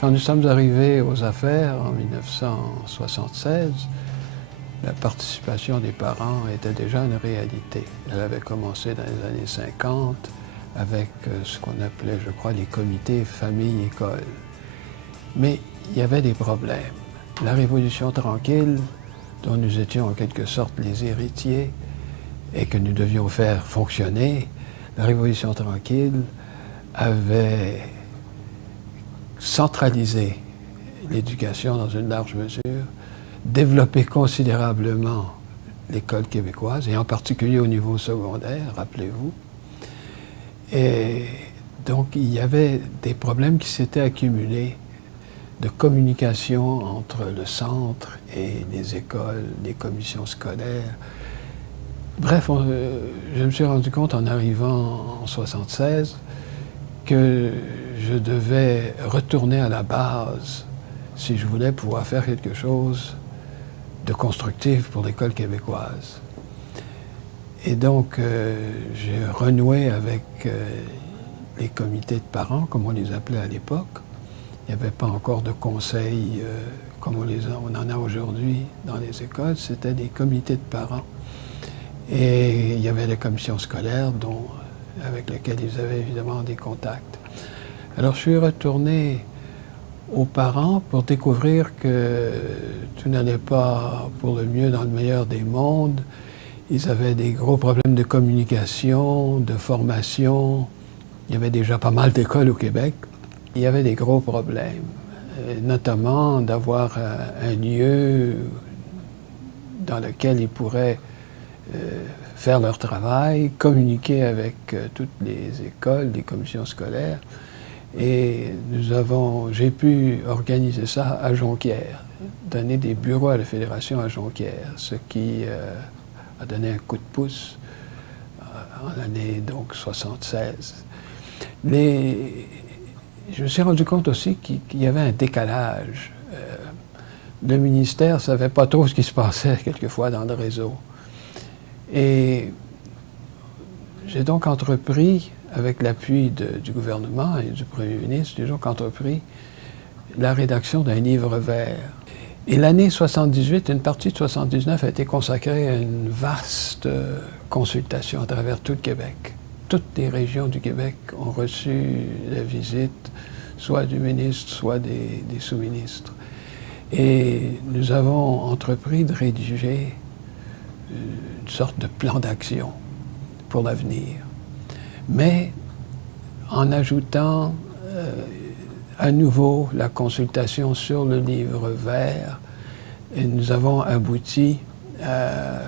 Quand nous sommes arrivés aux affaires en 1976, la participation des parents était déjà une réalité. Elle avait commencé dans les années 50 avec ce qu'on appelait, je crois, les comités famille-école. Mais il y avait des problèmes. La Révolution tranquille, dont nous étions en quelque sorte les héritiers et que nous devions faire fonctionner, la Révolution tranquille avait centralisé l'éducation dans une large mesure, développé considérablement l'école québécoise, et en particulier au niveau secondaire, rappelez-vous. Et donc, il y avait des problèmes qui s'étaient accumulés de communication entre le centre et les écoles, les commissions scolaires. Bref, je me suis rendu compte en arrivant en 1976 que je devais retourner à la base si je voulais pouvoir faire quelque chose de constructif pour l'école québécoise. Et donc, j'ai renoué avec les comités de parents, comme on les appelait à l'époque. Il n'y avait pas encore de conseils comme on en a aujourd'hui dans les écoles. C'était des comités de parents. Et il y avait les commissions scolaires avec lesquelles ils avaient évidemment des contacts. Alors, je suis retourné aux parents pour découvrir que tout n'allait pas pour le mieux dans le meilleur des mondes. Ils avaient des gros problèmes de communication, de formation. Il y avait déjà pas mal d'écoles au Québec. Il y avait des gros problèmes, notamment d'avoir un lieu dans lequel ils pourraient faire leur travail, communiquer avec toutes les écoles, les commissions scolaires. Et j'ai pu organiser ça à Jonquière, donner des bureaux à la Fédération à Jonquière, ce qui a donné un coup de pouce en l'année donc 76. Je me suis rendu compte aussi qu'il y avait un décalage. Le ministère ne savait pas trop ce qui se passait quelquefois dans le réseau. Et j'ai donc entrepris, avec l'appui du gouvernement et du premier ministre, j'ai donc entrepris la rédaction d'un livre vert. Et l'année 78, une partie de 79 a été consacrée à une vaste consultation à travers tout le Québec. Toutes les régions du Québec ont reçu la visite, soit du ministre, soit des sous-ministres. Et nous avons entrepris de rédiger une sorte de plan d'action pour l'avenir. Mais en ajoutant à nouveau la consultation sur le livre vert, et nous avons abouti à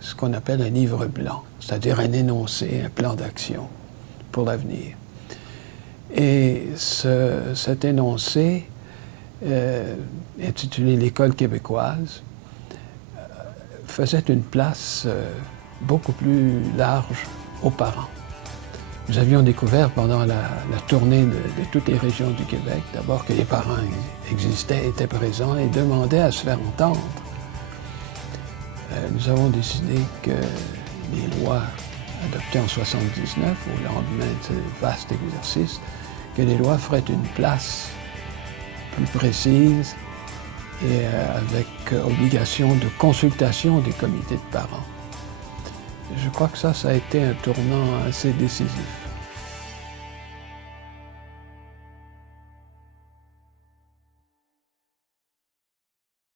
ce qu'on appelle un livre blanc, c'est-à-dire un énoncé, un plan d'action pour l'avenir. Et cet énoncé, intitulé « L'école québécoise », faisait une place beaucoup plus large aux parents. Nous avions découvert pendant la tournée de toutes les régions du Québec, d'abord que les parents existaient, étaient présents et demandaient à se faire entendre. Nous avons décidé que les lois adoptées en 1979, au lendemain de ce vaste exercice, que les lois feraient une place plus précise et avec obligation de consultation des comités de parents. Je crois que ça a été un tournant assez décisif.